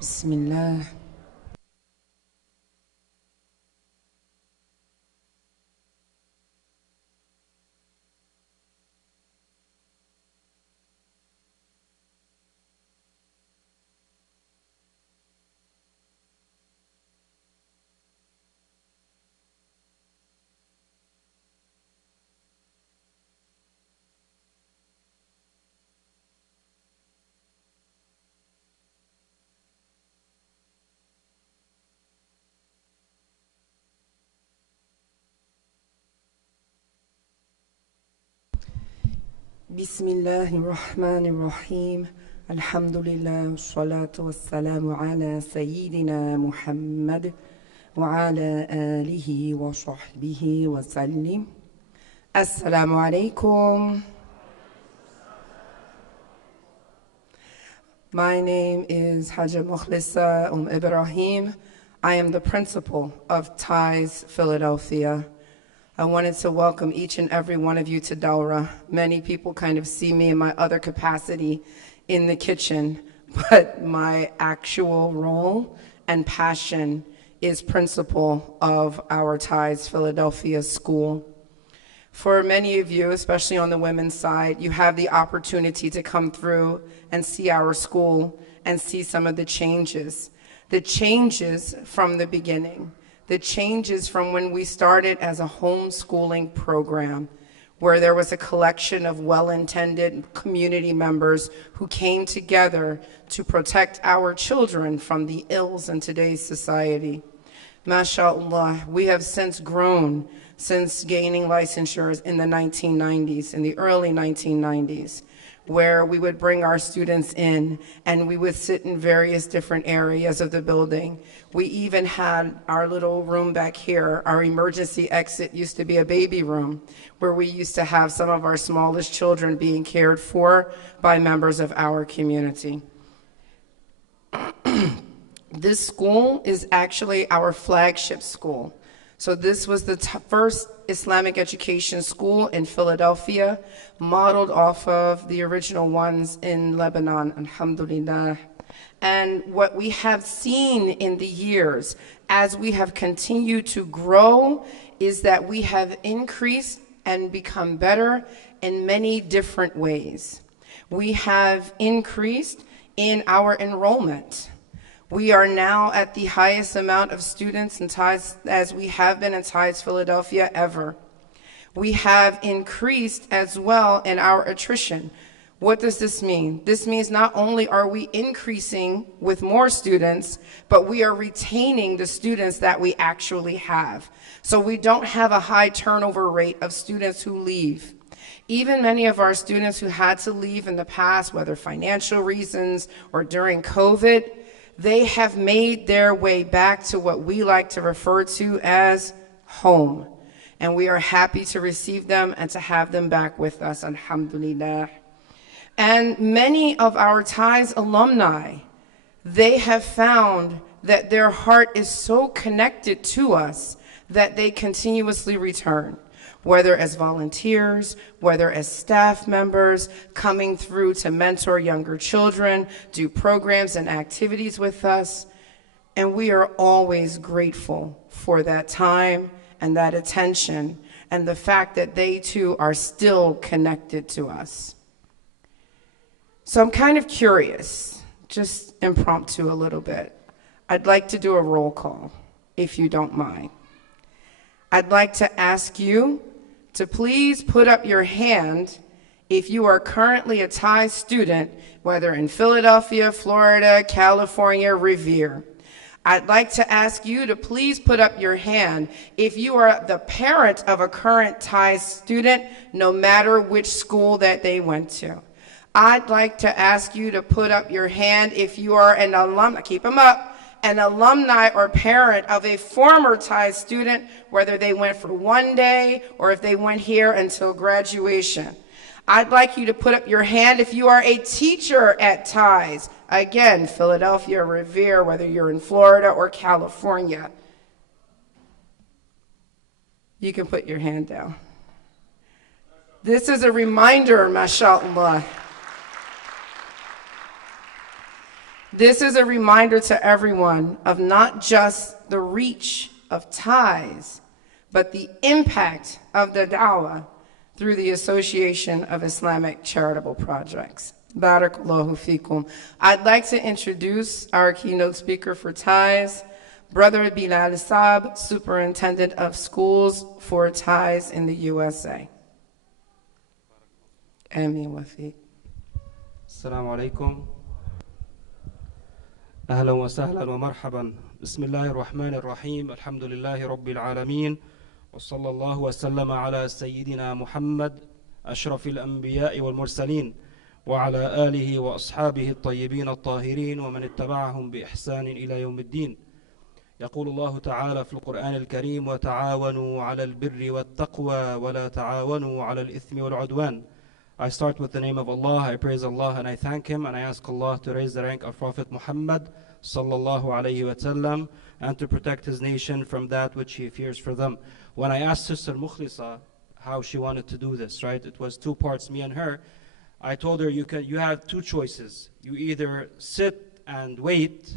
بسم الله. بسم الله الرحمن الرحيم. الحمد لله والصلاة والسلام على سيدنا محمد وعلى آله وصحبه وسلم. السلام عليكم. My name is Haja Mukhlisa Ibrahim. I am the principal of TIES Philadelphia. I wanted to welcome each and every one of you to Dawra. Many people kind of see me in my other capacity in the kitchen, but my actual role and passion is principal of our TIES Philadelphia school. For many of you, especially on the women's side, you have the opportunity to come through and see our school and see some of the changes from the beginning. The changes from when we started as a homeschooling program, where there was a collection of well-intended community members who came together to protect our children from the ills in today's society. MashaAllah, we have since grown since gaining licensures in the 1990s, in the early 1990s, where we would bring our students in and we would sit in various different areas of the building. We even had our little room back here. Our emergency exit used to be a baby room where we used to have some of our smallest children being cared for by members of our community. This school is actually our flagship school. So this was the first Islamic education school in Philadelphia, modeled off of the original ones in Lebanon, alhamdulillah. And what we have seen in the years as we have continued to grow is that we have increased and become better in many different ways. We have increased in our enrollment. We are now at the highest amount of students in TIES as we have been in TIES Philadelphia ever. We have increased as well in our attrition. What does this mean? This means not only are we increasing with more students, but we are retaining the students that we actually have. So we don't have a high turnover rate of students who leave. Even many of our students who had to leave in the past, whether financial reasons or during COVID, they have made their way back to what we like to refer to as home. And we are happy to receive them and to have them back with us, alhamdulillah. And many of our TIES alumni, they have found that their heart is so connected to us that they continuously return, whether as volunteers, whether as staff members, coming through to mentor younger children, do programs and activities with us. And we are always grateful for that time and that attention and the fact that they too are still connected to us. So I'm kind of curious, just impromptu a little bit. I'd like to do a roll call, if you don't mind. I'd like to ask you to please put up your hand if you are currently a TIES student, whether in Philadelphia, Florida, California, Revere. I'd like to ask you to please put up your hand if you are the parent of a current TIES student, no matter which school that they went to. I'd like to ask you to put up your hand if you are an alumni, keep them up, an alumni or parent of a former TIES student, whether they went for one day or if they went here until graduation. I'd like you to put up your hand if you are a teacher at TIES. Again, Philadelphia, Revere, whether you're in Florida or California. You can put your hand down. This is a reminder, mashallah. This is a reminder to everyone of not just the reach of ties, but the impact of the dawah through the Association of Islamic Charitable Projects. Barakallahu fikum. I'd like to introduce our keynote speaker for ties, Brother Bilal Saab, Superintendent of Schools for Ties in the USA. Ameen wa fiik. السلام عليكم أهلا وسهلا ومرحبا بسم الله الرحمن الرحيم الحمد لله رب العالمين وصلى الله وسلم على سيدنا محمد أشرف الأنبياء والمرسلين وعلى آله وأصحابه الطيبين الطاهرين ومن اتبعهم بإحسان إلى يوم الدين. يقول الله تعالى في القرآن الكريم وتعاونوا على البر والتقوى ولا تعاونوا على الإثم والعدوان. I start with the name of Allah, I praise Allah and I thank Him, and I ask Allah to raise the rank of Prophet Muhammad sallallahu alayhi wa sallam and to protect his nation from that which he fears for them. When I asked Sister Mukhlisa how she wanted to do this, right, it was two parts, me and her. I told her you have two choices. You either sit and wait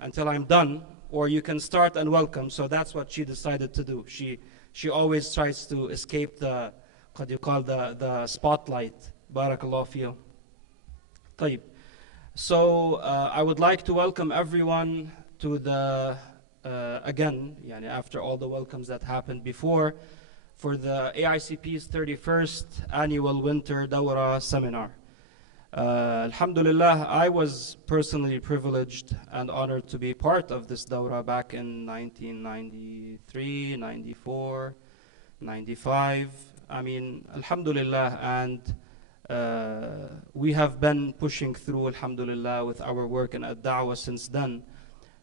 until I'm done, or you can start and welcome. So that's what she decided to do. She always tries to escape the what you call the spotlight. Barakallahu fiyo. طيب. So I would like to welcome everyone to the again, yani after all the welcomes that happened before, for the AICP's 31st annual Winter Dawra Seminar. Alhamdulillah, I was personally privileged and honored to be part of this Dawra back in 1993, 94, 95. I mean, Alhamdulillah, and we have been pushing through, Alhamdulillah, with our work in Ad-Da'wah since then.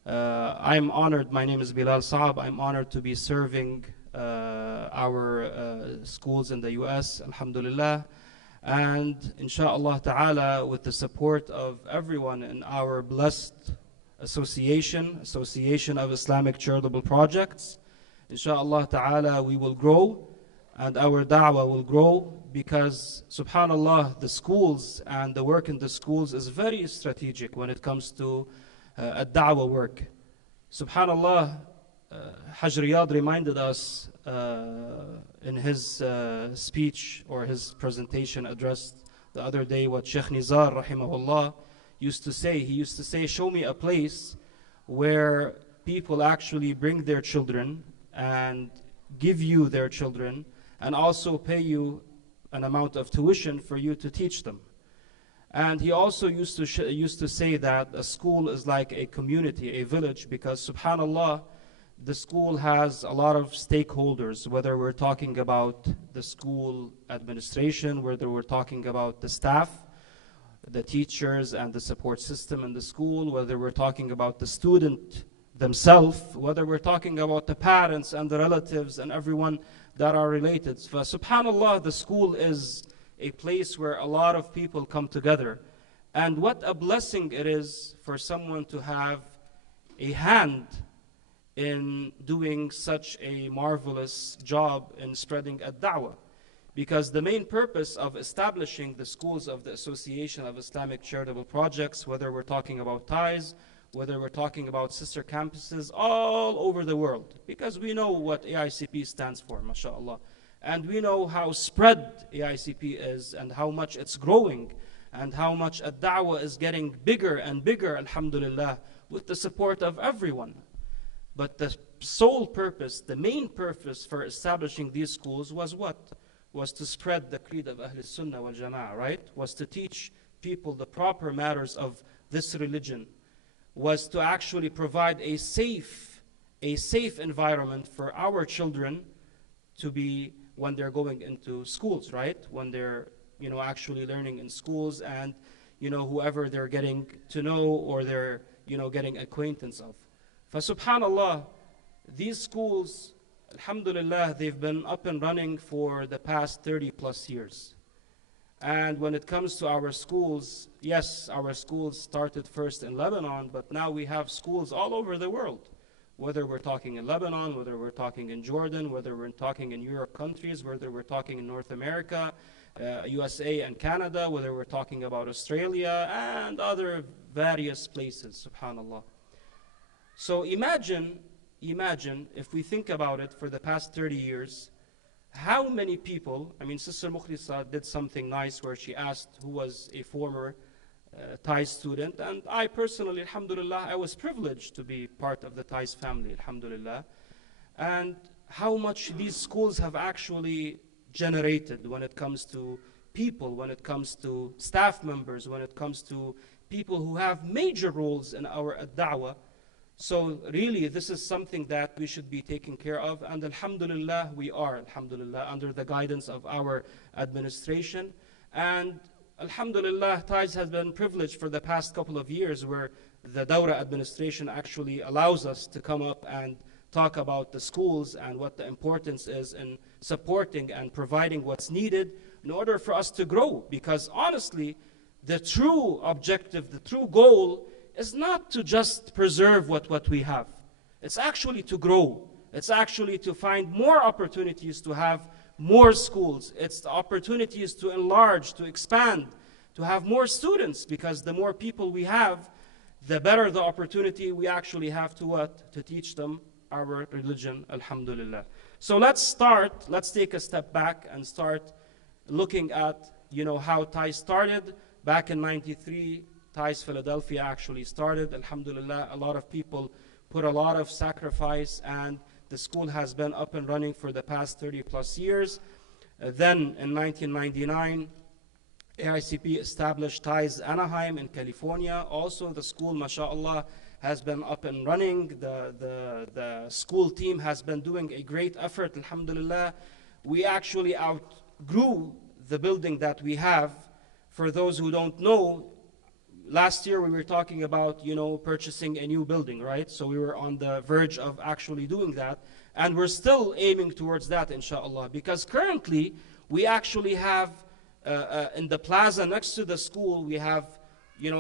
I'm honored, my name is Bilal Saab, I'm honored to be serving our schools in the US, Alhamdulillah, and inshaAllah ta'ala, with the support of everyone in our blessed association of Islamic Charitable Projects, inshaAllah ta'ala, we will grow and our da'wah will grow, because subhanallah, the schools and the work in the schools is very strategic when it comes to da'wah work. Subhanallah, Hajj Riyad reminded us in his speech or his presentation address the other day what Sheikh Nizar rahimahullah used to say. He used to say, show me a place where people actually bring their children and give you their children and also pay you an amount of tuition for you to teach them. And he also used to say that a school is like a community, a village, because subhanallah, the school has a lot of stakeholders, whether we're talking about the school administration, whether we're talking about the staff, the teachers and the support system in the school, whether we're talking about the student themselves, whether we're talking about the parents and the relatives and everyone that are related. So, subhanallah, the school is a place where a lot of people come together. And what a blessing it is for someone to have a hand in doing such a marvelous job in spreading ad-da'wah. Because the main purpose of establishing the schools of the Association of Islamic Charitable Projects, whether we're talking about ties, whether we're talking about sister campuses all over the world, because we know what AICP stands for, mashallah. And we know how spread AICP is and how much it's growing and how much ad-da'wah is getting bigger and bigger, alhamdulillah, with the support of everyone. But the sole purpose, the main purpose for establishing these schools was what? Was to spread the creed of Ahl Sunnah wal Jama'ah, right? Was to teach people the proper matters of this religion. Was to actually provide a safe environment for our children to be when they're going into schools, right? When they're, actually learning in schools and, whoever they're getting to know or they're, getting acquaintance of. Subhanallah, these schools, alhamdulillah, they've been up and running for the past 30 plus years. And when it comes to our schools, yes, our schools started first in Lebanon, but now we have schools all over the world. Whether we're talking in Lebanon, whether we're talking in Jordan, whether we're talking in Europe countries, whether we're talking in North America, USA and Canada, whether we're talking about Australia and other various places, subhanallah. So imagine if we think about it for the past 30 years, how many people, I mean, Sister Mukhlisa did something nice where she asked who was a former Thai student, and I personally, alhamdulillah, I was privileged to be part of the Thais family, alhamdulillah, and how much these schools have actually generated when it comes to people, when it comes to staff members, when it comes to people who have major roles in our da'wah. So really, this is something that we should be taking care of, and alhamdulillah, we are, alhamdulillah, under the guidance of our administration. And alhamdulillah, Thais has been privileged for the past couple of years where the Dawra administration actually allows us to come up and talk about the schools and what the importance is in supporting and providing what's needed in order for us to grow. Because honestly, the true objective, the true goal is not to just preserve what we have. It's actually to grow. It's actually to find more opportunities to have more schools. It's the opportunities to enlarge, to expand, to have more students, because the more people we have, the better the opportunity we actually have to what? To teach them our religion, alhamdulillah. So let's take a step back and start looking at, how Thai started. Back in 93, Thais Philadelphia actually started, alhamdulillah. A lot of people put a lot of sacrifice, and the school has been up and running for the past 30 plus years. Then in 1999, AICP established Thais Anaheim in California. Also, the school, mashallah, has been up and running. The school team has been doing a great effort, alhamdulillah. We actually outgrew the building that we have. For those who don't know, last year we were talking about, purchasing a new building, right? So we were on the verge of actually doing that. And we're still aiming towards that, inshallah. Because currently, we actually have, in the plaza next to the school, we have,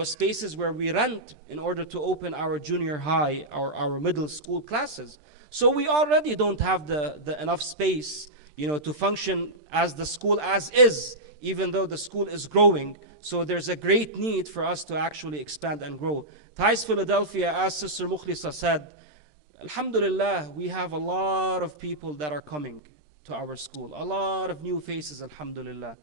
spaces where we rent in order to open our junior high or our middle school classes. So we already don't have the enough space, to function as the school as is, even though the school is growing. So there's a great need for us to actually expand and grow. Thais Philadelphia, as Sister Mukhlisa said, alhamdulillah, we have a lot of people that are coming to our school. A lot of new faces, alhamdulillah.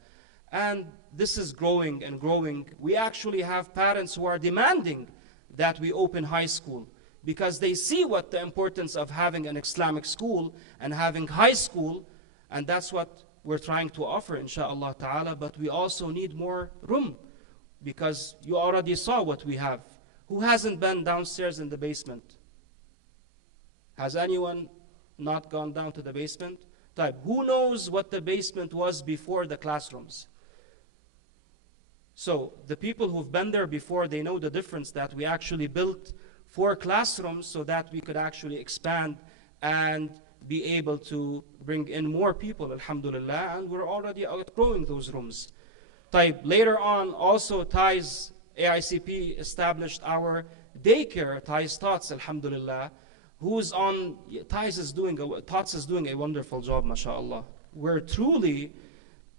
And this is growing and growing. We actually have parents who are demanding that we open high school because they see what the importance of having an Islamic school and having high school, and that's what we're trying to offer, inshaAllah ta'ala. But we also need more room because you already saw what we have. Who hasn't been downstairs in the basement? Has anyone not gone down to the basement? Who knows what the basement was before the classrooms? So the people who've been there before, they know the difference that we actually built 4 classrooms so that we could actually expand and be able to bring in more people, alhamdulillah, and we're already outgrowing those rooms. Later on, also Thais AICP established our daycare, Thais Tots, alhamdulillah, Thais is doing a wonderful job, mashallah.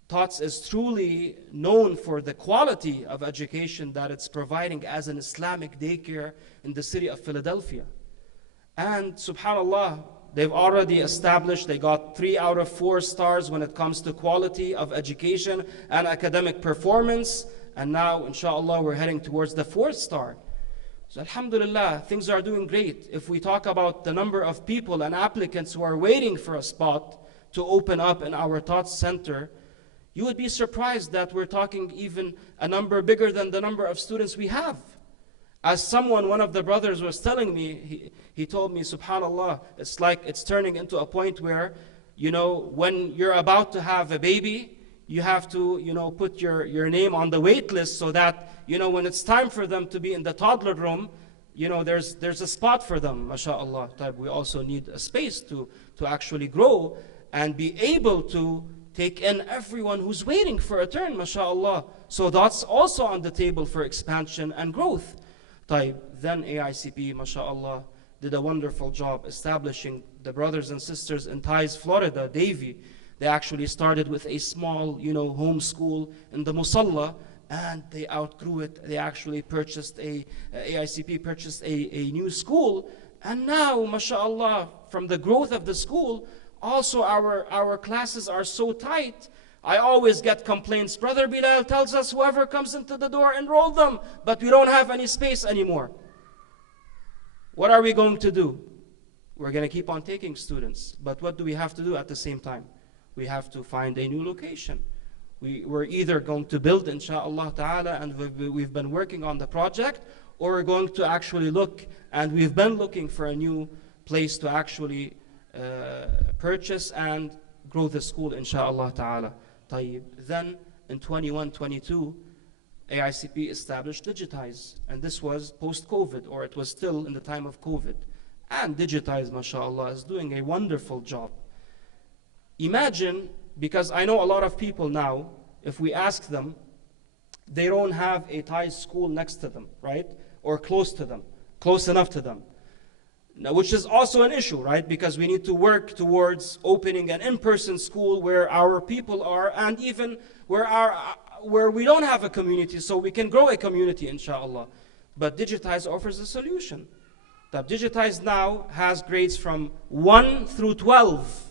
Tots is truly known for the quality of education that it's providing as an Islamic daycare in the city of Philadelphia. And subhanallah, they've already established, they got 3 out of 4 stars when it comes to quality of education and academic performance. And now, inshallah, we're heading towards the 4th star. So alhamdulillah, things are doing great. If we talk about the number of people and applicants who are waiting for a spot to open up in our Tots Center, you would be surprised that we're talking even a number bigger than the number of students we have. As one of the brothers was telling me, he told me, subhanallah, it's like it's turning into a point where, when you're about to have a baby, you have to, put your name on the wait list so that, when it's time for them to be in the toddler room, there's a spot for them, mashallah. We also need a space to actually grow and be able to take in everyone who's waiting for a turn, mashallah. So that's also on the table for expansion and growth. Then AICP, mashallah, did a wonderful job establishing the brothers and sisters in Thais, Florida, Davie, They actually started with a small, home school in the Musalla, and they outgrew it. They actually AICP purchased a new school. And now, mashallah, from the growth of the school, also our classes are so tight. I always get complaints. Brother Bilal tells us whoever comes into the door, enroll them. But we don't have any space anymore. What are we going to do? We're going to keep on taking students. But what do we have to do at the same time? We have to find a new location. We're either going to build, inshallah ta'ala, and we've been working on the project, or we're going to actually look, and we've been looking for a new place to actually purchase and grow the school, inshallah ta'ala. Then in 21-22, AICP established Digitize, and this was post-COVID, or it was still in the time of COVID. And Digitize, mashallah, is doing a wonderful job. Imagine, because I know a lot of people now, if we ask them, they don't have a Thai school next to them, right? Or close to them, close enough to them. Now, which is also an issue, right? Because we need to work towards opening an in-person school where our people are, and even where we don't have a community, so we can grow a community, inshallah. But Digitize offers a solution. The Digitize now has grades from 1 through 12.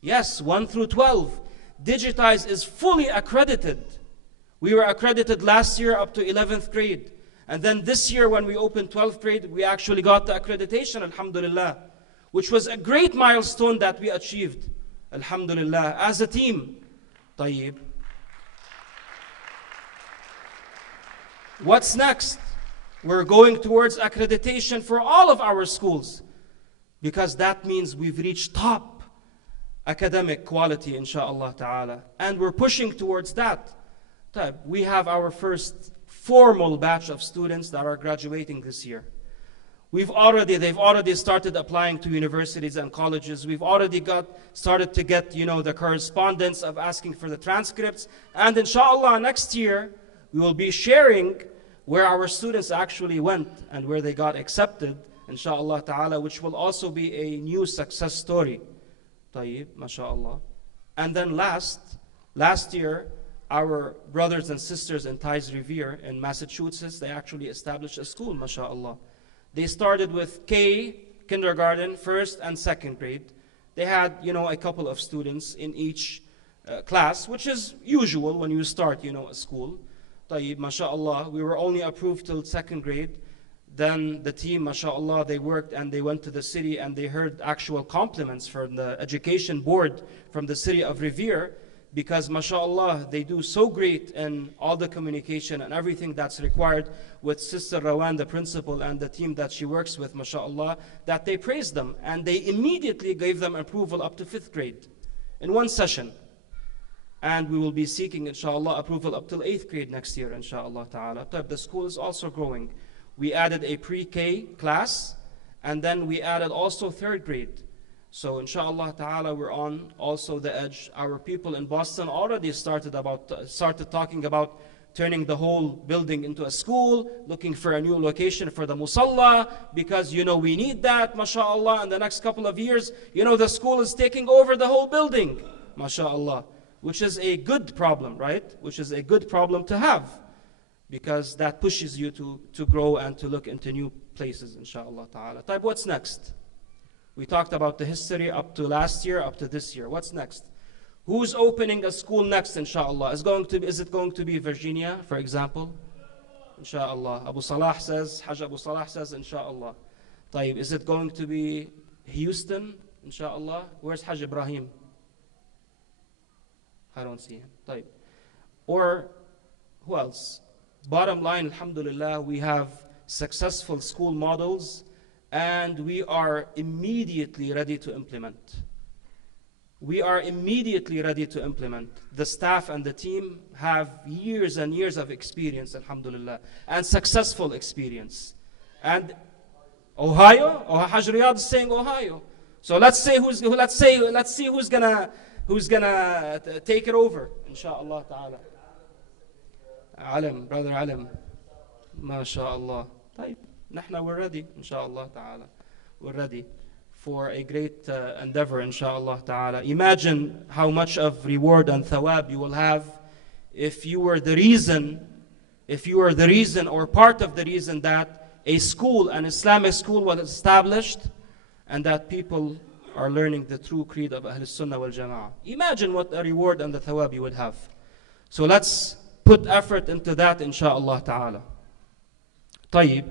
Yes, 1 through 12. Digitize is fully accredited. We were accredited last year up to 11th grade. And then this year when we opened 12th grade, we actually got the accreditation, alhamdulillah, which was a great milestone that we achieved, alhamdulillah, as a team. Tayyib. What's next? We're going towards accreditation for all of our schools, because that means we've reached top academic quality, insha'Allah ta'ala. And we're pushing towards that. We have our first formal batch of students that are graduating this year. They've already started applying to universities and colleges. We've already started to get, the correspondence of asking for the transcripts. And inshallah, next year, we will be sharing where our students actually went and where they got accepted, inshallah ta'ala, which will also be a new success story. Tayyib, mashallah. And then last year, our brothers and sisters in Thais Revere in Massachusetts, they actually established a school, mashallah. They started with kindergarten, first and second grade. They had, a couple of students in each class, which is usual when you start, a school. Tayyib, mashallah, we were only approved till second grade. Then the team, mashallah, they worked and they went to the city and they heard actual compliments from the education board from the city of Revere, because mashallah, they do so great in all the communication and everything that's required with Sister Rawan, the principal, and the team that she works with, mashallah, that they praised them. And they immediately gave them approval up to 5th grade in one session. And we will be seeking, inshallah, approval up till 8th grade next year, inshallah ta'ala. The school is also growing. We added a pre-K class, and then we added also 3rd grade. So inshallah ta'ala, we're on also the edge. Our people in Boston already started talking about turning the whole building into a school, looking for a new location for the musalla, because we need that, mashallah. In the next couple of years, the school is taking over the whole building, mashallah, which is a good problem, right? Which is a good problem to have, because that pushes you to grow and to look into new places, inshallah ta'ala. What's next? We talked about the history up to last year, up to this year. What's next? Who's opening a school next, inshallah? Is it going to be Virginia, for example? Inshallah. Abu Salah says, Hajj Abu Salah says, inshallah. Is it going to be Houston, inshallah? Where's Hajj Ibrahim? I don't see him. Or who else? Bottom line, alhamdulillah, we have successful school models, and we are immediately ready to implement. We are immediately ready to implement. The staff and the team have years and years of experience, alhamdulillah, and successful experience. And Ohio, Hajj Riyadh is saying Ohio. So let's see who's gonna take it over, inshallah ta'ala. Alim, brother Alim, mashallah. We're ready, inshallah ta'ala. We're ready. for a great endeavor, inshaAllah ta'ala. Imagine how much of reward and thawab you will have if you were the reason, or part of the reason that a school, an Islamic school, was established and that people are learning the true creed of Ahl Sunnah wal Jama'ah. Imagine what a reward and the thawab you would have. So let's put effort into that, inshaAllah ta'ala. Tayyib.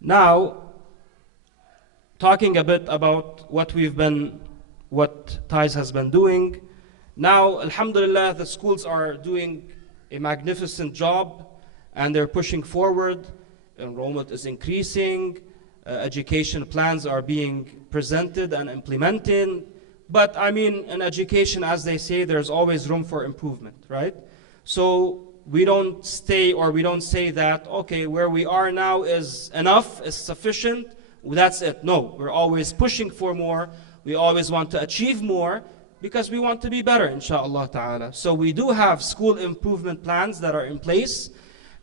Now, talking a bit about what TIES has been doing. Now, alhamdulillah, the schools are doing a magnificent job and they're pushing forward. Enrollment is increasing. Education plans are being presented and implemented. But I mean, in education, as they say, there's always room for improvement, right? So we don't say that, okay, where we are now is enough, is sufficient, that's it. No, we're always pushing for more. We always want to achieve more because we want to be better, inshaAllah ta'ala. So we do have school improvement plans that are in place.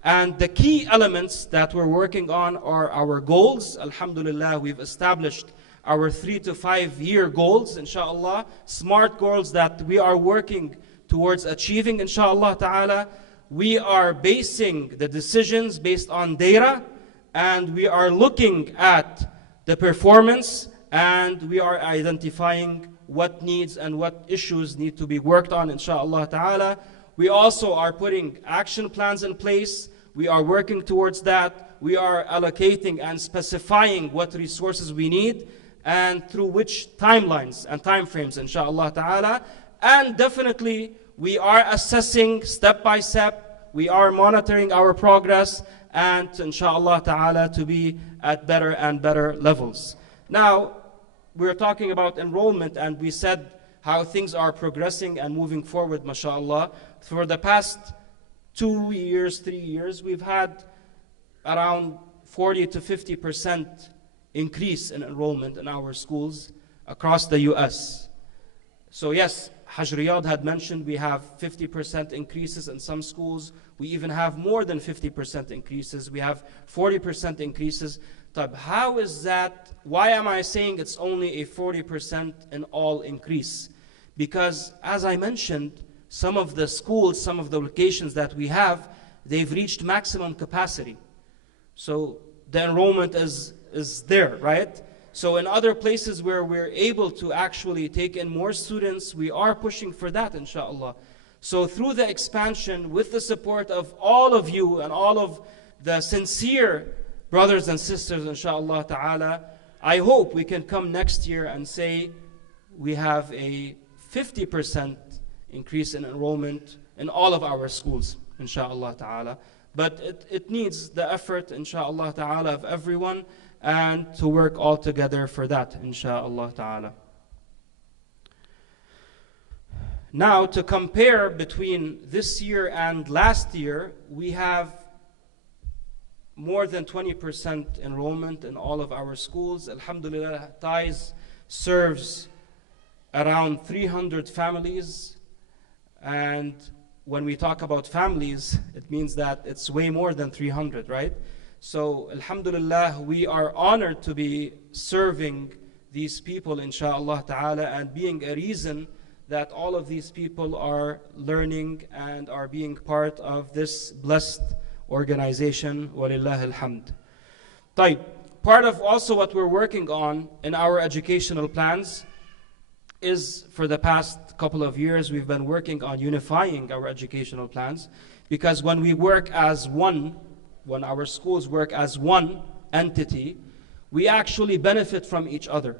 And the key elements that we're working on are our goals. Alhamdulillah, we've established our 3 to 5 year goals, inshaAllah. SMART goals that we are working towards achieving, inshaAllah ta'ala. We are basing the decisions based on data, and we are looking at the performance, and we are identifying what needs and what issues need to be worked on, inshaAllah ta'ala. We also are putting action plans in place. We are working towards that. We are allocating and specifying what resources we need and through which timelines and timeframes, inshaAllah ta'ala. And definitely, we are assessing step by step. We are monitoring our progress, and inshaAllah ta'ala to be at better and better levels. Now, we're talking about enrollment, and we said how things are progressing and moving forward, mashallah. For the past 2 years, 3 years, we've had around 40 to 50% increase in enrollment in our schools across the US. So yes, Hajj Riyadh had mentioned we have 50% increases in some schools. We even have more than 50% increases. We have 40% increases. How is that? Why am I saying it's only a 40% in all increase? Because as I mentioned, some of the schools, some of the locations that we have, they've reached maximum capacity. So the enrollment is there, right? So in other places where we're able to actually take in more students, we are pushing for that, inshallah. So through the expansion, with the support of all of you and all of the sincere brothers and sisters, inshallah ta'ala, I hope we can come next year and say we have a 50% increase in enrollment in all of our schools, inshallah ta'ala. But it needs the effort, inshallah ta'ala, of everyone, and to work all together for that, inshallah ta'ala. Now, to compare between this year and last year, we have more than 20% enrollment in all of our schools. Alhamdulillah, TIES serves around 300 families. And when we talk about families, it means that it's way more than 300, right? So, alhamdulillah, we are honored to be serving these people, inshallah ta'ala, and being a reason that all of these people are learning and are being part of this blessed organization, walillah alhamd. Part of also what we're working on in our educational plans is, for the past couple of years, we've been working on unifying our educational plans, because when we work as one, when our schools work as one entity, we actually benefit from each other.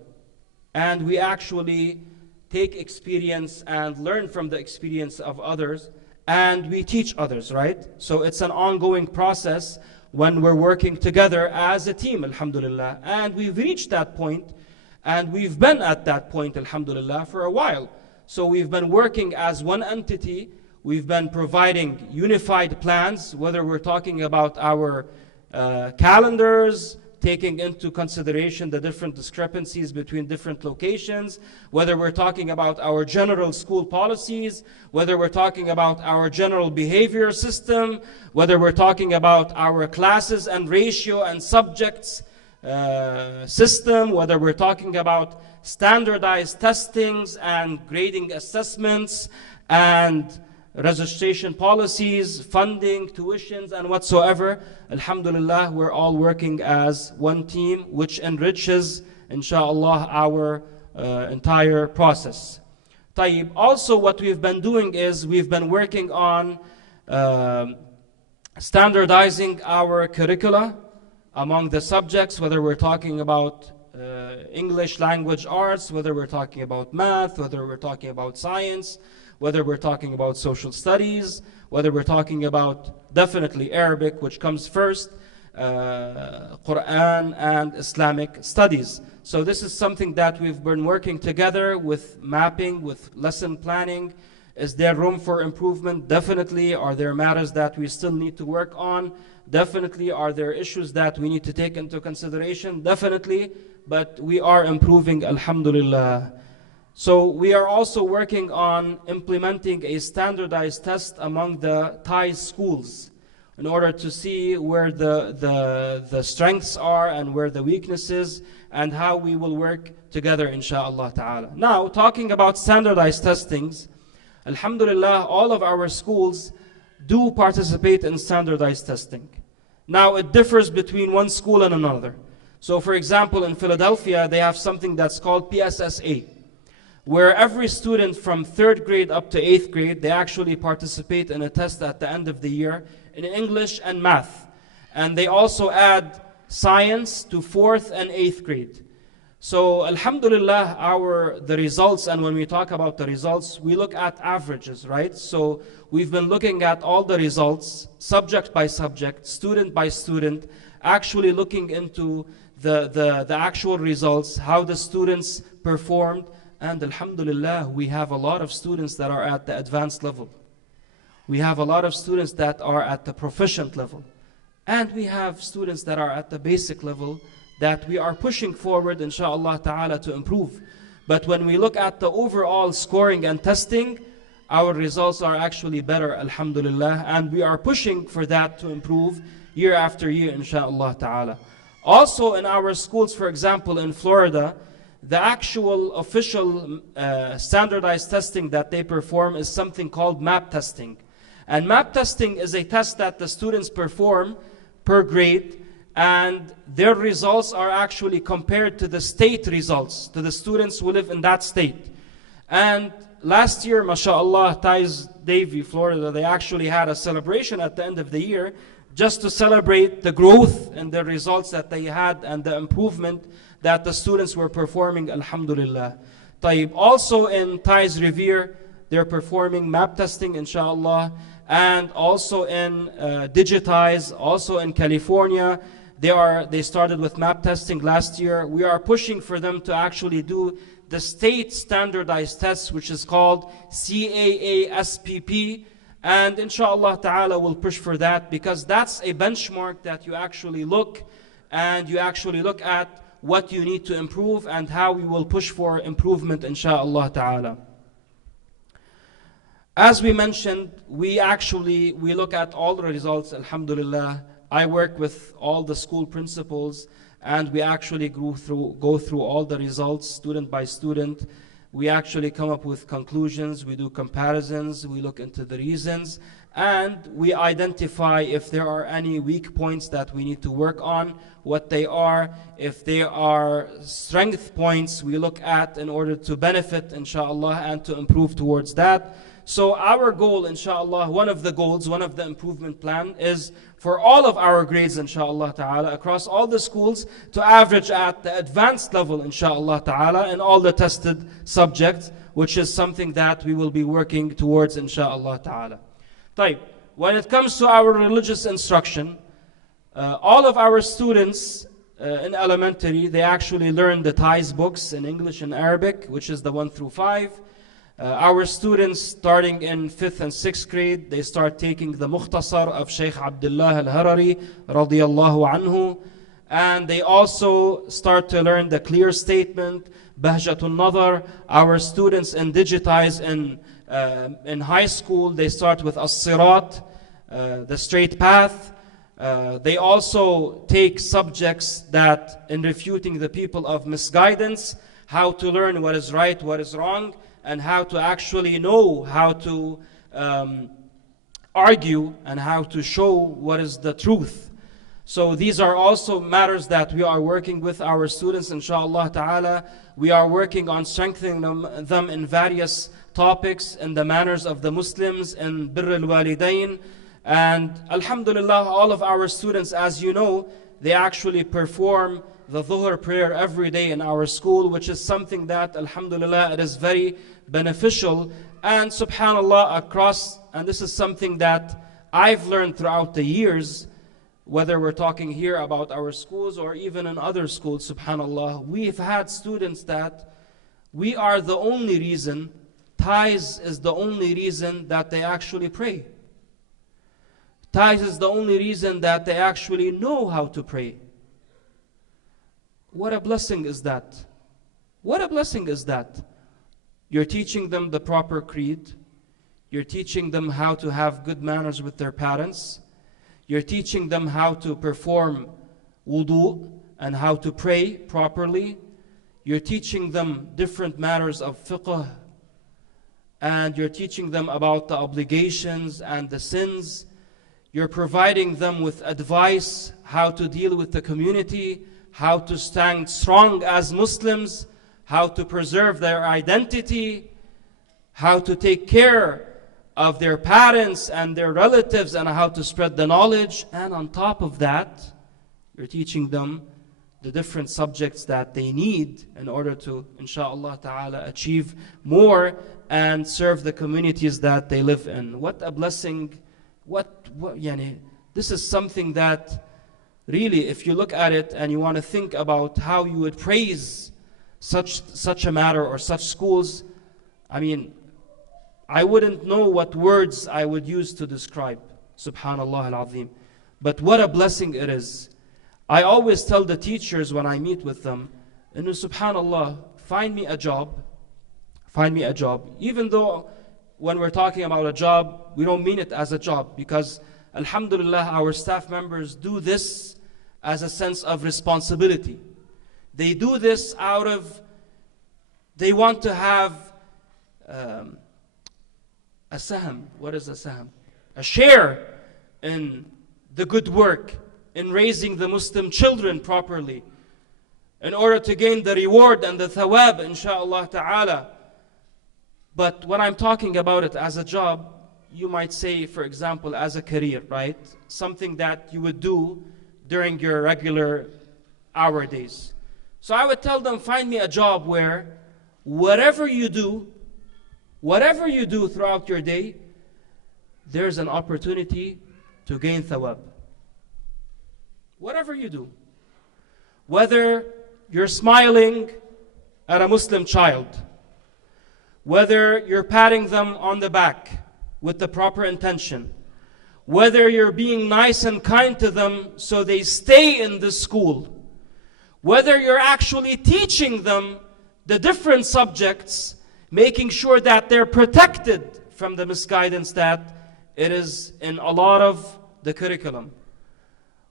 And we actually take experience and learn from the experience of others, and we teach others, right? So it's an ongoing process when we're working together as a team, alhamdulillah. And we've reached that point, and we've been at that point, alhamdulillah, for a while. So we've been working as one entity. We've been providing unified plans, whether we're talking about our calendars, taking into consideration the different discrepancies between different locations, whether we're talking about our general school policies, whether we're talking about our general behavior system, whether we're talking about our classes and ratio and subjects, system, whether we're talking about standardized testings and grading assessments and registration policies, funding, tuitions, and whatsoever. Alhamdulillah, we're all working as one team, which enriches, inshallah, our entire process. طيب, also what we've been doing is we've been working on standardizing our curricula among the subjects, whether we're talking about English language arts, whether we're talking about math, whether we're talking about science, whether we're talking about social studies, whether we're talking about definitely Arabic, which comes first, Quran and Islamic studies. So this is something that we've been working together with mapping, with lesson planning. Is there room for improvement? Definitely. Are there matters that we still need to work on? Definitely. Are there issues that we need to take into consideration? Definitely. But we are improving, alhamdulillah. So we are also working on implementing a standardized test among the Thai schools in order to see where the strengths are and where the weaknesses and how we will work together, inshallah ta'ala. Now, talking about standardized testings, alhamdulillah, all of our schools do participate in standardized testing. Now, it differs between one school and another. So, for example, in Philadelphia, they have something that's called PSSA, where every student from 3rd grade up to 8th grade, they actually participate in a test at the end of the year in English and math. And they also add science to 4th and 8th grade. So, alhamdulillah, the results, and when we talk about the results, we look at averages, right? So, we've been looking at all the results, subject by subject, student by student, actually looking into the actual results, how the students performed. And alhamdulillah, we have a lot of students that are at the advanced level. We have a lot of students that are at the proficient level. And we have students that are at the basic level that we are pushing forward, inshallah ta'ala, to improve. But when we look at the overall scoring and testing, our results are actually better, alhamdulillah. And we are pushing for that to improve year after year, inshallah ta'ala. Also in our schools, for example, in Florida, the actual official standardized testing that they perform is something called MAP testing. And MAP testing is a test that the students perform per grade, and their results are actually compared to the state results, to the students who live in that state. And last year, mashallah, Thais Davie, Florida, they actually had a celebration at the end of the year just to celebrate the growth and the results that they had and the improvement that the students were performing, alhamdulillah. طيب, also in Thais Revere, they're performing map testing, inshallah, and also in Digitize, also in California, they started with map testing last year. We are pushing for them to actually do the state standardized test, which is called CAASPP, and inshallah ta'ala we'll push for that, because that's a benchmark that you actually look, and you actually look at what you need to improve and how we will push for improvement, inshallah ta'ala. As we mentioned, we look at all the results, alhamdulillah. I work with all the school principals, and we actually go through all the results, student by student. We actually come up with conclusions, we do comparisons, we look into the reasons, and we identify if there are any weak points that we need to work on, what they are. If they are strength points, we look at in order to benefit, inshallah, and to improve towards that. So our goal, inshallah, one of the improvement plan is for all of our grades, inshallah ta'ala, across all the schools, to average at the advanced level, inshallah ta'ala, in all the tested subjects, which is something that we will be working towards, inshallah ta'ala. طيب, when it comes to our religious instruction, all of our students in elementary, they actually learn the Thais books in English and Arabic, which is the 1 through 5. Our students starting in 5th and 6th grade, they start taking the Mukhtasar of Sheikh Abdullah al-Harari radiyallahu anhu, and they also start to learn the clear statement, Bahjatul Nadar. Our students in Digitize in high school, they start with As-Sirat, the straight path. They also take subjects that in refuting the people of misguidance, how to learn what is right, what is wrong, and how to actually know how to argue and how to show what is the truth. So these are also matters that we are working with our students, inshallah ta'ala. We are working on strengthening them in various topics, in the manners of the Muslims, in birr al-walidain. And alhamdulillah, all of our students, as you know, they actually perform the dhuhr prayer every day in our school, which is something that, alhamdulillah, it is very beneficial. And subhanallah, across, and this is something that I've learned throughout the years, whether we're talking here about our schools or even in other schools, subhanallah, we've had students that we are the only reason, ties is the only reason that they actually pray. Ties is the only reason that they actually know how to pray. What a blessing is that? What a blessing is that? You're teaching them the proper creed. You're teaching them how to have good manners with their parents. You're teaching them how to perform wudu and how to pray properly. You're teaching them different matters of fiqh. And you're teaching them about the obligations and the sins. You're providing them with advice, how to deal with the community, how to stand strong as Muslims, how to preserve their identity, how to take care of their parents and their relatives, and how to spread the knowledge. And on top of that, you're teaching them the different subjects that they need in order to, inshallah ta'ala, achieve more and serve the communities that they live in. What a blessing. This is something that really, if you look at it and you want to think about how you would praise such a matter or such schools, I mean, I wouldn't know what words I would use to describe, subhanallah al-azim. But what a blessing it is. I always tell the teachers when I meet with them, subhanallah, find me a job. Find me a job. Even though when we're talking about a job, we don't mean it as a job, because alhamdulillah, our staff members do this as a sense of responsibility. They do this out of, they want to have a saham. What is a saham? A share in the good work, in raising the Muslim children properly, in order to gain the reward and the thawab, inshaAllah ta'ala. But when I'm talking about it as a job, you might say, for example, as a career, right? Something that you would do during your regular hour days. So I would tell them, find me a job where whatever you do throughout your day, there's an opportunity to gain thawab. Whatever you do. Whether you're smiling at a Muslim child, whether you're patting them on the back with the proper intention, whether you're being nice and kind to them so they stay in the school, whether you're actually teaching them the different subjects, making sure that they're protected from the misguidance that it is in a lot of the curriculum,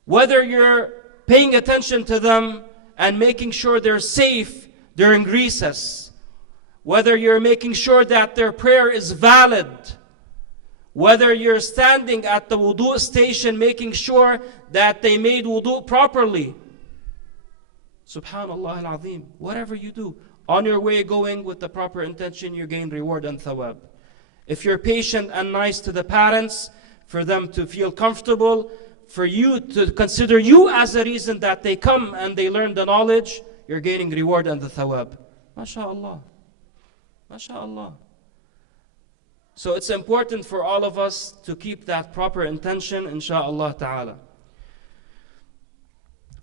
whether you're paying attention to them and making sure they're safe during recess, whether you're making sure that their prayer is valid, whether you're standing at the wudu station making sure that they made wudu properly. Subhanallah al-azim. Whatever you do, on your way going with the proper intention, you gain reward and thawab. If you're patient and nice to the parents, for them to feel comfortable, for you to consider you as a reason that they come and they learn the knowledge, you're gaining reward and the thawab. MashaAllah. MashaAllah. So it's important for all of us to keep that proper intention, insha'Allah ta'ala.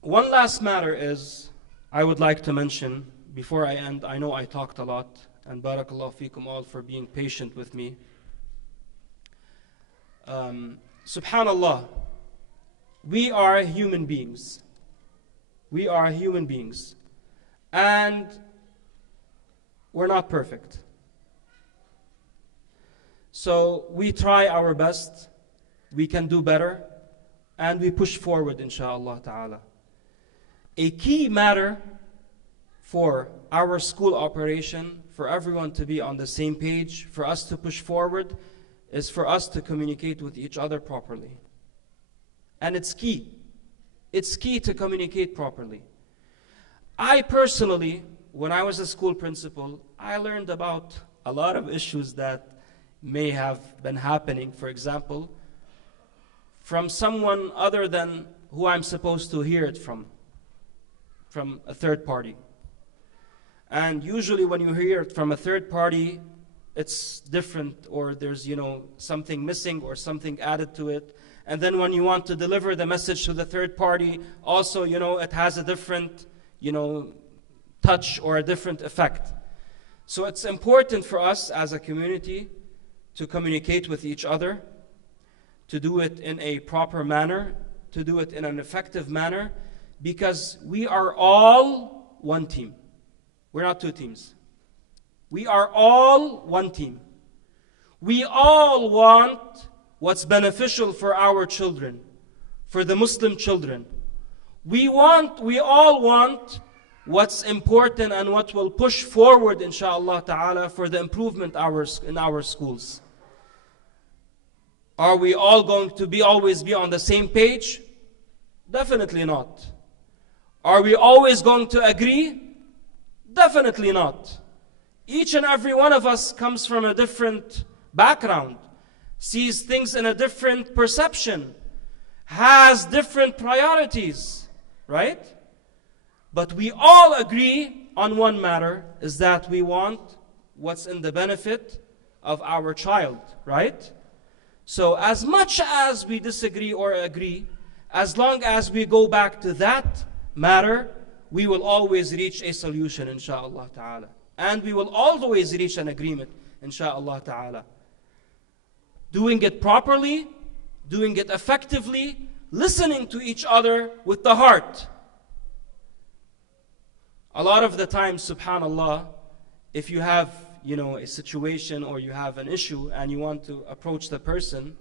One last matter is, I would like to mention, before I end, I know I talked a lot, and barakallahu feekum all for being patient with me. Subhanallah, we are human beings. We are human beings. And we're not perfect. So we try our best. We can do better. and we push forward, inshallah ta'ala. A key matter for our school operation, for everyone to be on the same page, for us to push forward, is for us to communicate with each other properly. And it's key. It's key to communicate properly. I personally, when I was a school principal, I learned about a lot of issues that may have been happening, for example, from someone other than who I'm supposed to hear it from a third party. And usually when you hear it from a third party, it's different, or there's, something missing or something added to it. And then when you want to deliver the message to the third party, also, it has a different, touch or a different effect. So it's important for us as a community to communicate with each other, to do it in a proper manner, to do it in an effective manner, because we are all one team. We're not two teams. We are all one team. We all want what's beneficial for our children, for the Muslim children. We all want what's important and what will push forward, inshallah ta'ala, for the improvement in our schools. Are we all going to always be on the same page? Definitely not. Are we always going to agree? Definitely not. Each and every one of us comes from a different background, sees things in a different perception, has different priorities, right? But we all agree on one matter, is that we want what's in the benefit of our child, right? So as much as we disagree or agree, as long as we go back to that matter, we will always reach a solution, inshallah ta'ala. And we will always reach an agreement, inshallah ta'ala. Doing it properly, doing it effectively, listening to each other with the heart. A lot of the time, subhanallah, if you have, a situation or you have an issue and you want to approach the person,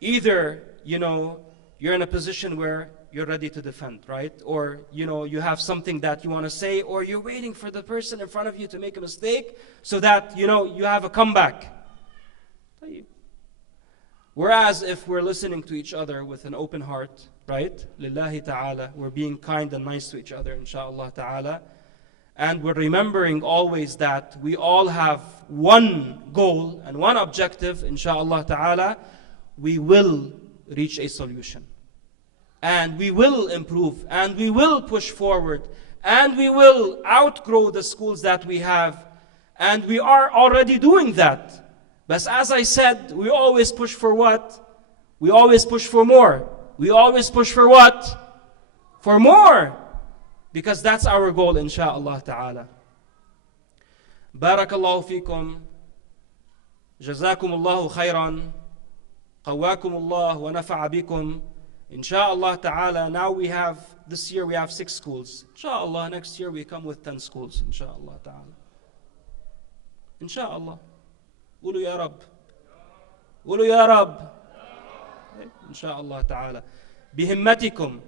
either, you're in a position where you're ready to defend, right? Or, you have something that you want to say, or you're waiting for the person in front of you to make a mistake so that, you have a comeback. Whereas if we're listening to each other with an open heart, right? Lillahi ta'ala, we're being kind and nice to each other, inshallah ta'ala. And we're remembering always that we all have one goal and one objective, inshallah ta'ala, we will reach a solution. And we will improve, and we will push forward, and we will outgrow the schools that we have. And we are already doing that. But as I said, we always push for what? We always push for more. We always push for what? For more. Because that's our goal, insha'Allah ta'ala. Barakallahu fikum. Jazakumullahu khayran. Qawakumullah wa nafa'a bikum. Insha'Allah ta'ala, now this year we have 6 schools. Insha'Allah, next year we come with 10 schools. Insha'Allah ta'ala. Insha'Allah. Qulu ya Rabb. Qulu ya Rabb. Insha'Allah ta'ala. Bihimmatikum.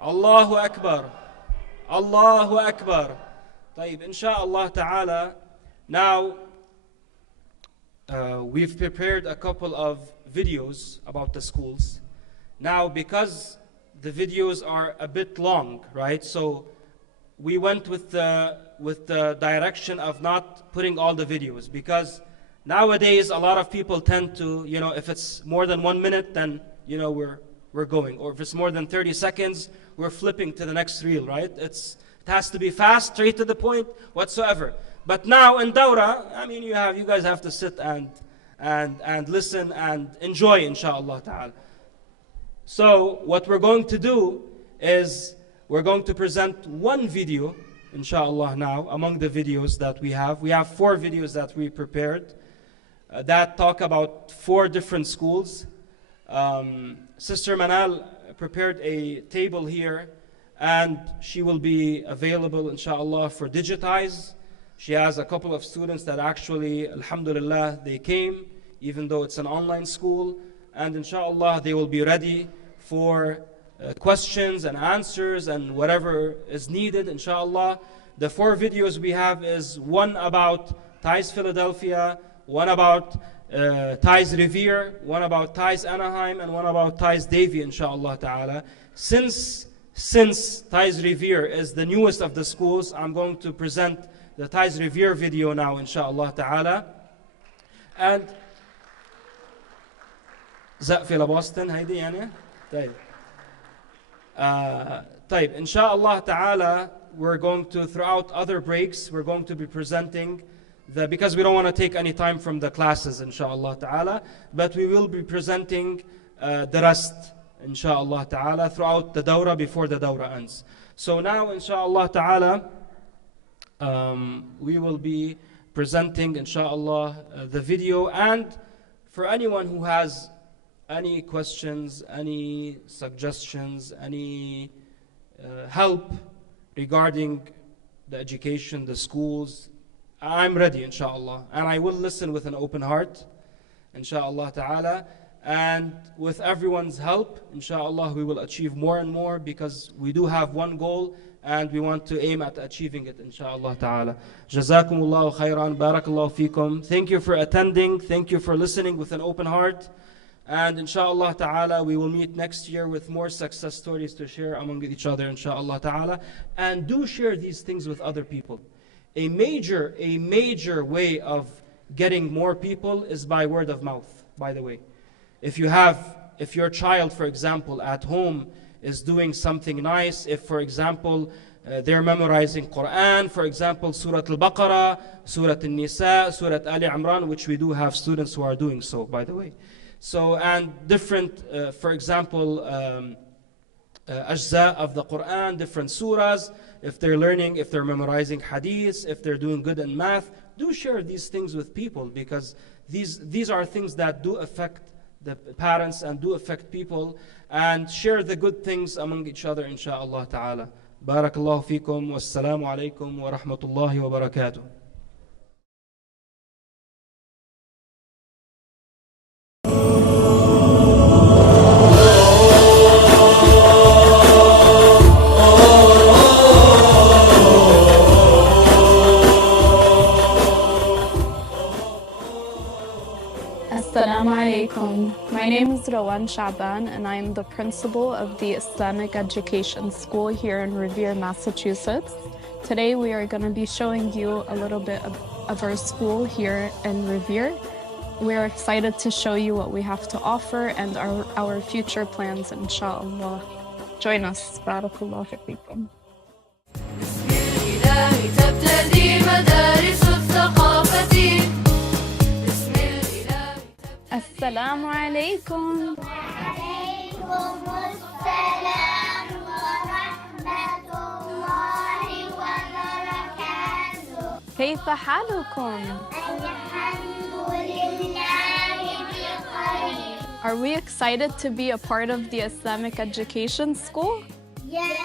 Allahu Akbar. Allahu Akbar. طيب, insha'Allah ta'ala. Now, we've prepared a couple of videos about the schools. Now, because the videos are a bit long, right? So we went with the direction of not putting all the videos, because nowadays a lot of people tend to, if it's more than 1 minute, then we're going, or if it's more than 30 seconds, we're flipping to the next reel, right? It has to be fast, straight to the point, whatsoever. But now in Dawra, you guys have to sit and listen and enjoy, inshallah ta'ala. So what we're going to do is we're going to present one video, inshallah, now among the videos that we have. We have 4 videos that we prepared that talk about 4 different schools. Sister Manal prepared a table here, and she will be available, inshallah, for digitize. She has a couple of students that actually, alhamdulillah, they came, even though it's an online school. and inshallah they will be ready for questions and answers and whatever is needed, inshallah. The 4 videos we have is one about TIES Philadelphia, one about TIES Revere, one about TIES Anaheim, and one about TIES Davie, inshallah ta'ala. Since TIES Revere is the newest of the schools, I'm going to present the TIES Revere video now, inshallah ta'ala. And زقفة لبوسطن هيدي يعني طيب طيب إن شاء الله تعالى we're going to, throughout other breaks, we're going to be presenting because we don't want to take any time from the classes, inshallah ta'ala, but we will be presenting the rest, inshallah ta'ala, throughout the dawrah before the dawrah ends. So now, inshallah ta'ala, we will be presenting, inshallah, the video. And for anyone who has any questions, any suggestions, any help regarding the education, the schools, I'm ready, inshallah. And I will listen with an open heart, inshallah ta'ala. And with everyone's help, inshallah, we will achieve more and more, because we do have one goal and we want to aim at achieving it, inshallah ta'ala. Jazakumullahu khairan, barakallahu fikum. Thank you for attending. Thank you for listening with an open heart. And inshallah ta'ala, we will meet next year with more success stories to share among each other, inshallah ta'ala. And do share these things with other people. A major way of getting more people is by word of mouth, by the way. If your child, for example, at home is doing something nice, if, for example, they're memorizing Quran, for example, Surah Al-Baqarah, Surah Al-Nisa, Surah Ali Imran, which we do have students who are doing so, by the way. So, and different, for example, ajza of the Quran, different surahs, if they're learning, if they're memorizing hadiths, if they're doing good in math, do share these things with people, because these are things that do affect the parents and do affect people, and share the good things among each other, inshaAllah ta'ala. Barakallahu feekum, wassalamu alaikum wa rahmatullahi wa barakatuh. Assalamu alaikum. My name is Rawan Shaban, and I am the principal of the Islamic Education School here in Revere, Massachusetts. Today we are going to be showing you a little bit of our school here in Revere. We are excited to show you what we have to offer and our future plans, inshallah. Join us. Barakallahu fikum. Assalamu alaikum. وعليكم السلام ورحمة الله وبركاته. كيف حالكم? الحمد لله بخير. Are we excited to be a part of the Islamic Education School? Yes.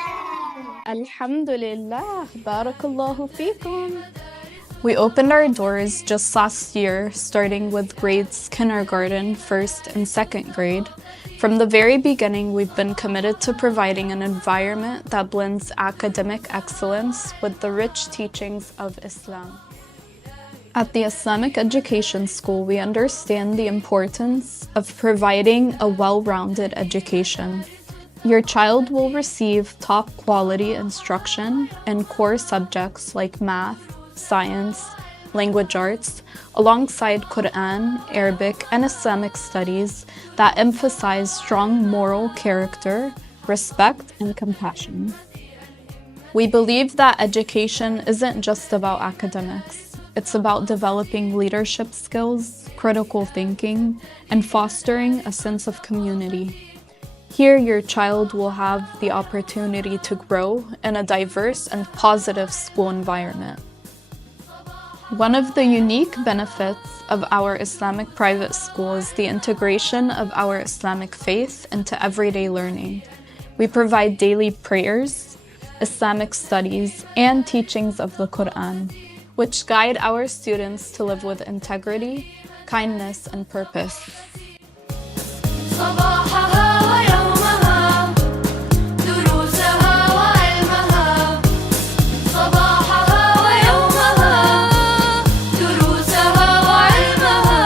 Alhamdulillah. Barakallahu fikum. We opened our doors just last year, starting with grades kindergarten, first and second grade. From the very beginning, we've been committed to providing an environment that blends academic excellence with the rich teachings of Islam. At the Islamic Education School, we understand the importance of providing a well-rounded education. Your child will receive top quality instruction in core subjects like math, science, language arts, alongside Quran, Arabic, and Islamic studies that emphasize strong moral character, respect, and compassion. We believe that education isn't just about academics. It's about developing leadership skills, critical thinking, and fostering a sense of community. Here, your child will have the opportunity to grow in a diverse and positive school environment. One of the unique benefits of our Islamic private school is the integration of our Islamic faith into everyday learning. We provide daily prayers, Islamic studies, and teachings of the Quran, which guide our students to live with integrity, kindness, and purpose. صباحها ويومها دروسها وعلمها صباحها ويومها دروسها وعلمها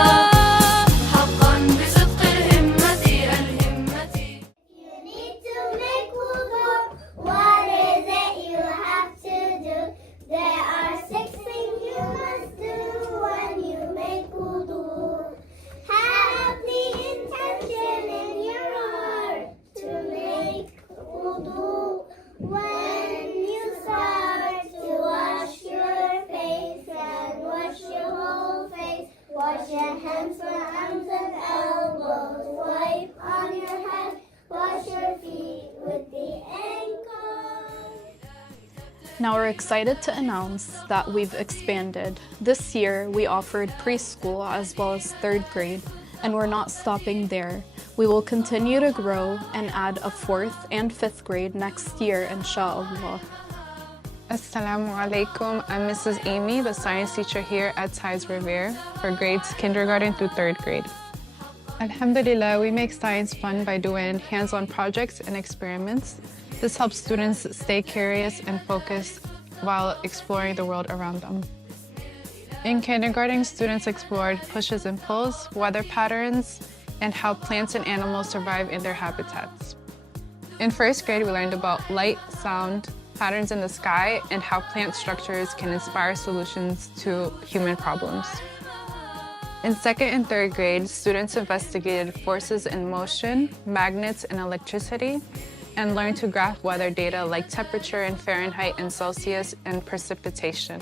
حقا بصدق الهمة You need to make wudu. What is it you have to do? There are 6 things you must do when you make wudu. Have the intention in your heart to make wudu. When you start to wash your face and wash your whole face, wash your hands from arms and elbows, wipe on your head, wash your feet with the ankles. Now we're excited to announce that we've expanded. This year we offered preschool as well as 3rd grade, and we're not stopping there. We will continue to grow and add a 4th and 5th grade next year, inshallah. Assalamu alaikum. I'm Mrs. Amy, the science teacher here at TIES Revere for grades kindergarten through 3rd grade. Alhamdulillah, we make science fun by doing hands-on projects and experiments. This helps students stay curious and focused while exploring the world around them. In kindergarten, students explored pushes and pulls, weather patterns, and how plants and animals survive in their habitats. In 1st grade, we learned about light, sound, patterns in the sky, and how plant structures can inspire solutions to human problems. In 2nd and 3rd grade, students investigated forces in motion, magnets, and electricity, and learned to graph weather data like temperature in Fahrenheit and Celsius and precipitation.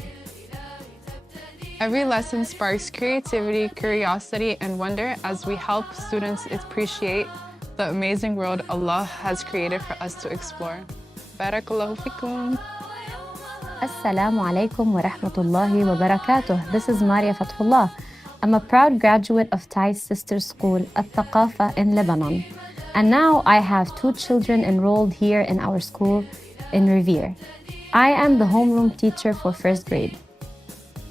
Every lesson sparks creativity, curiosity, and wonder as we help students appreciate the amazing world Allah has created for us to explore. Barakallahu fikum. Assalamu alaikum wa rahmatullahi wa barakatuh. This is Maria Fathullah. I'm a proud graduate of TIES Sister School at Thaqafa in Lebanon. And now I have 2 children enrolled here in our school in Revere. I am the homeroom teacher for 1st grade.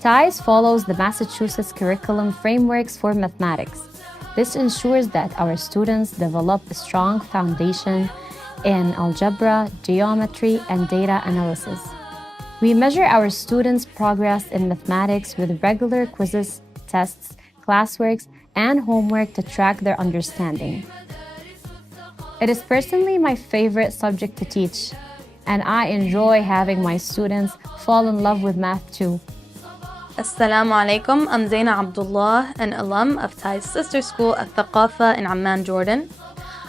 TIES follows the Massachusetts curriculum frameworks for mathematics. This ensures that our students develop a strong foundation in algebra, geometry, and data analysis. We measure our students' progress in mathematics with regular quizzes, tests, classworks, and homework to track their understanding. It is personally my favorite subject to teach, and I enjoy having my students fall in love with math too. Assalamu alaikum. I'm Zaina Abdullah, an alum of TIES Sister School at Thaqafa in Amman, Jordan.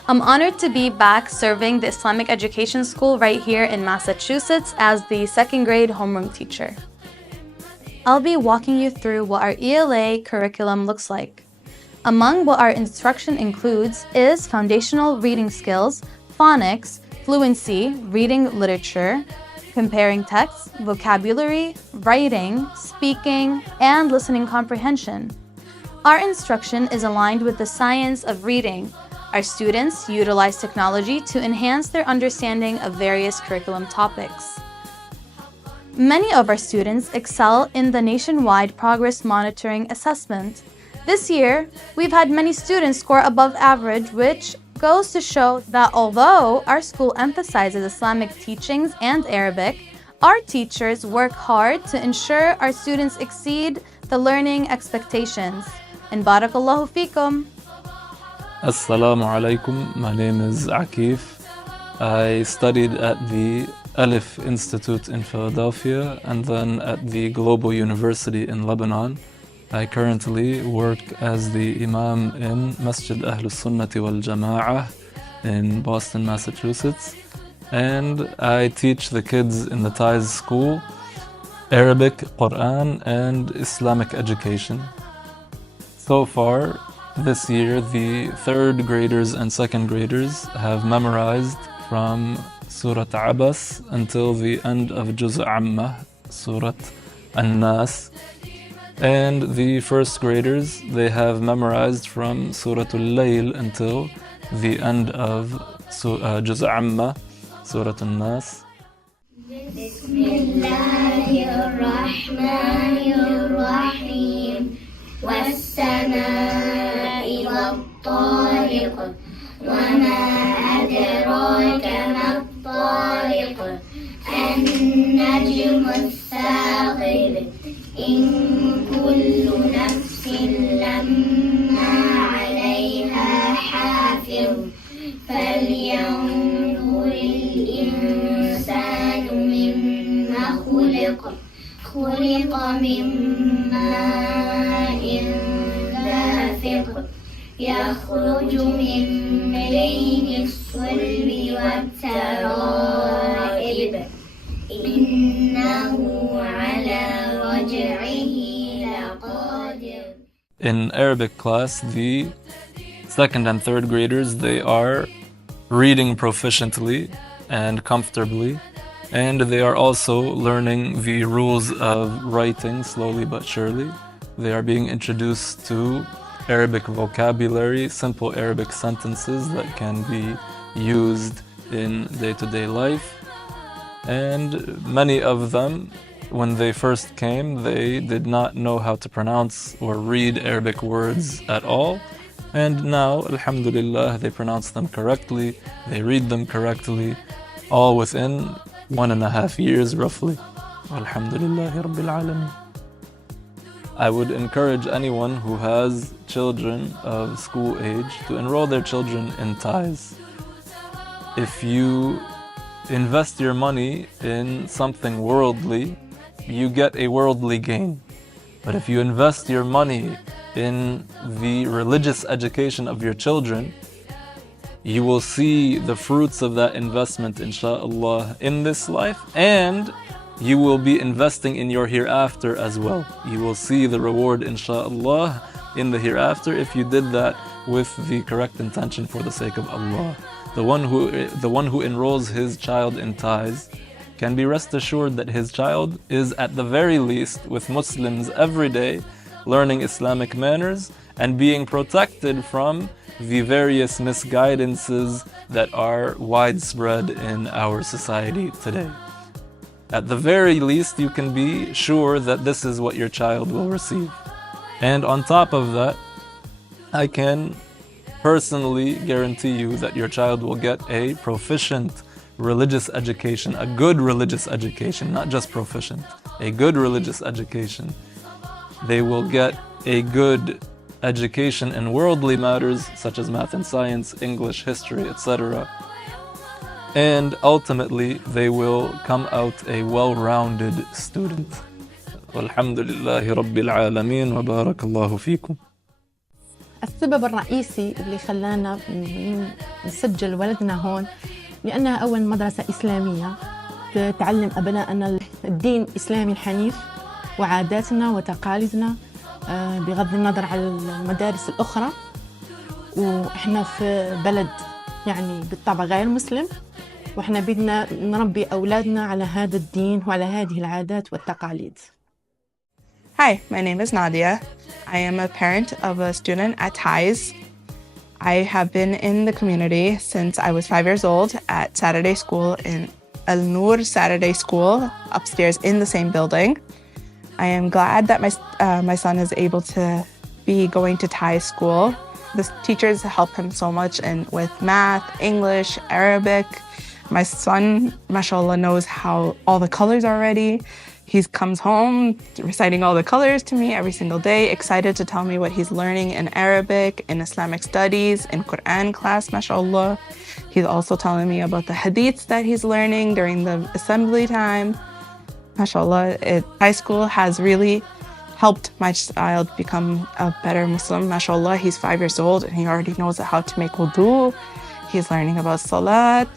I'm honored to be back serving the Islamic Education School right here in Massachusetts as the 2nd grade homeroom teacher. I'll be walking you through what our ELA curriculum looks like. Among what our instruction includes is foundational reading skills, phonics, fluency, reading literature, comparing texts, vocabulary, writing, speaking, and listening comprehension. Our instruction is aligned with the science of reading. Our students utilize technology to enhance their understanding of various curriculum topics. Many of our students excel in the nationwide progress monitoring assessment. This year, we've had many students score above average, which goes to show that although our school emphasizes Islamic teachings and Arabic, our teachers work hard to ensure our students exceed the learning expectations. And barakallahu fikum. Assalamu alaikum. My name is Akif. I studied at the Alif Institute in Philadelphia and then at the Global University in Lebanon. I currently work as the Imam in Masjid Ahlus Sunnati wal Jama'ah in Boston, Massachusetts. And I teach the kids in the TIES school Arabic, Quran, and Islamic education. So far, this year, the 3rd graders and 2nd graders have memorized from Surah Abas until the end of Juz' Amma, Surah An-Nas. And the 1st graders, they have memorized from Surah Al-Layl until the end of Juz' Amma, Surah An-Nas. والسماء والطارق الثاقب إن كل نفس لما عليها حافظ فلينظر الإنسان مما خلق من ماء دافق يخرج من بين الصلب والترائب إنه على رجعه لقادر. In Arabic class, the second and third graders, they are reading proficiently and comfortably, and they are also learning the rules of writing slowly but surely. They are being introduced to Arabic vocabulary, simple Arabic sentences that can be used in day-to-day life. And many of them, when they first came, they did not know how to pronounce or read Arabic words at all. And now, alhamdulillah, they pronounce them correctly, they read them correctly, all within 1.5 years roughly. Alhamdulillah Rabbil Alameen. I would encourage anyone who has children of school age to enroll their children in ties. If you invest your money in something worldly, you get a worldly gain. But if you invest your money in the religious education of your children, you will see the fruits of that investment, insha'Allah, in this life, and you will be investing in your hereafter as well. You will see the reward, insha'Allah, in the hereafter if you did that with the correct intention for the sake of Allah. The one who enrolls his child in ties can be rest assured that his child is at the very least with Muslims every day, learning Islamic manners and being protected from the various misguidances that are widespread in our society today. At the very least, you can be sure that this is what your child will receive. And on top of that, I can personally guarantee you that your child will get a proficient religious education, a good religious education, not just proficient, a good religious education. They will get a good education in worldly matters such as math and science, English, history, etc. And ultimately, they will come out a well-rounded student. Walhamdulillahi Rabbil Alameen wa barakallahu fikum. السبب الرئيسي اللي خلانا نسجل ولدنا هون لأنها أول مدرسة إسلامية تعلم أبنائنا الدين الإسلامي الحنيف وعاداتنا وتقاليدنا بغض النظر عن المدارس الأخرى. وإحنا في بلد يعني بالطبع غير مسلم، وإحنا بدنا نربي أولادنا على هذا الدين وعلى هذه العادات والتقاليد. Hi, my name is Nadia. I am a parent of a student at TIES. I have been in the community since I was 5 years old at Saturday School in Al Noor Saturday School upstairs in the same building. I am glad that my son is able to be going to TIES school. The teachers help him so much with math, English, Arabic. My son, mashallah, knows how all the colors already. He comes home reciting all the colors to me every single day, excited to tell me what he's learning in Arabic, in Islamic studies, in Quran class, mashallah. He's also telling me about the hadiths that he's learning during the assembly time. Mashallah, high school has really helped my child become a better Muslim. Mashallah, he's 5 years old and he already knows how to make wudu. He's learning about salat.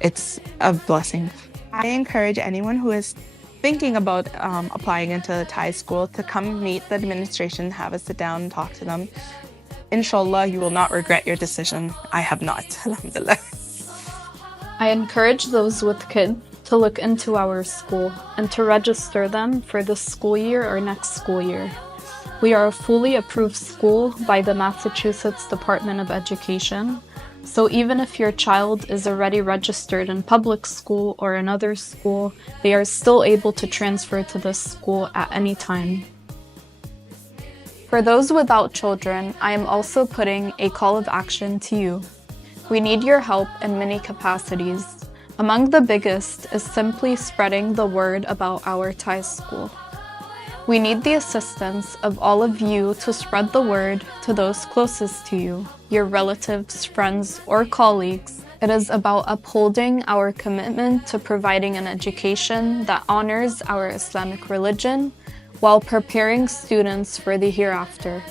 It's a blessing. I encourage anyone who is thinking about applying into the Thai school to come meet the administration, have a sit down and talk to them. Inshallah, you will not regret your decision. I have not, alhamdulillah. I encourage those with kids to look into our school and to register them for this school year or next school year. We are a fully approved school by the Massachusetts Department of Education. So even if your child is already registered in public school or another school, they are still able to transfer to this school at any time. For those without children, I am also putting a call of action to you. We need your help in many capacities. Among the biggest is simply spreading the word about our Thai school. We need the assistance of all of you to spread the word to those closest to you, your relatives, friends, or colleagues. It is about upholding our commitment to providing an education that honors our Islamic religion while preparing students for the hereafter.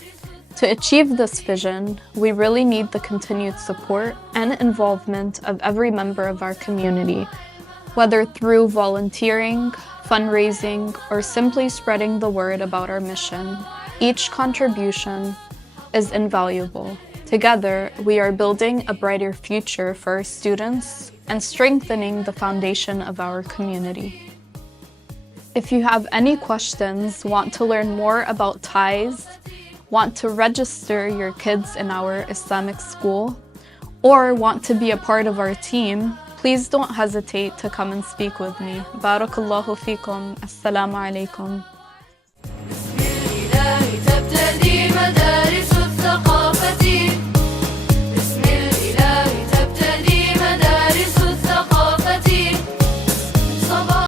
To achieve this vision, we really need the continued support and involvement of every member of our community, whether through volunteering, fundraising, or simply spreading the word about our mission. Each contribution is invaluable. Together, we are building a brighter future for our students and strengthening the foundation of our community. If you have any questions, want to learn more about Thais, want to register your kids in our Islamic school, or want to be a part of our team, please don't hesitate to come and speak with me. Barakallahu feekum. Assalamu alaikum.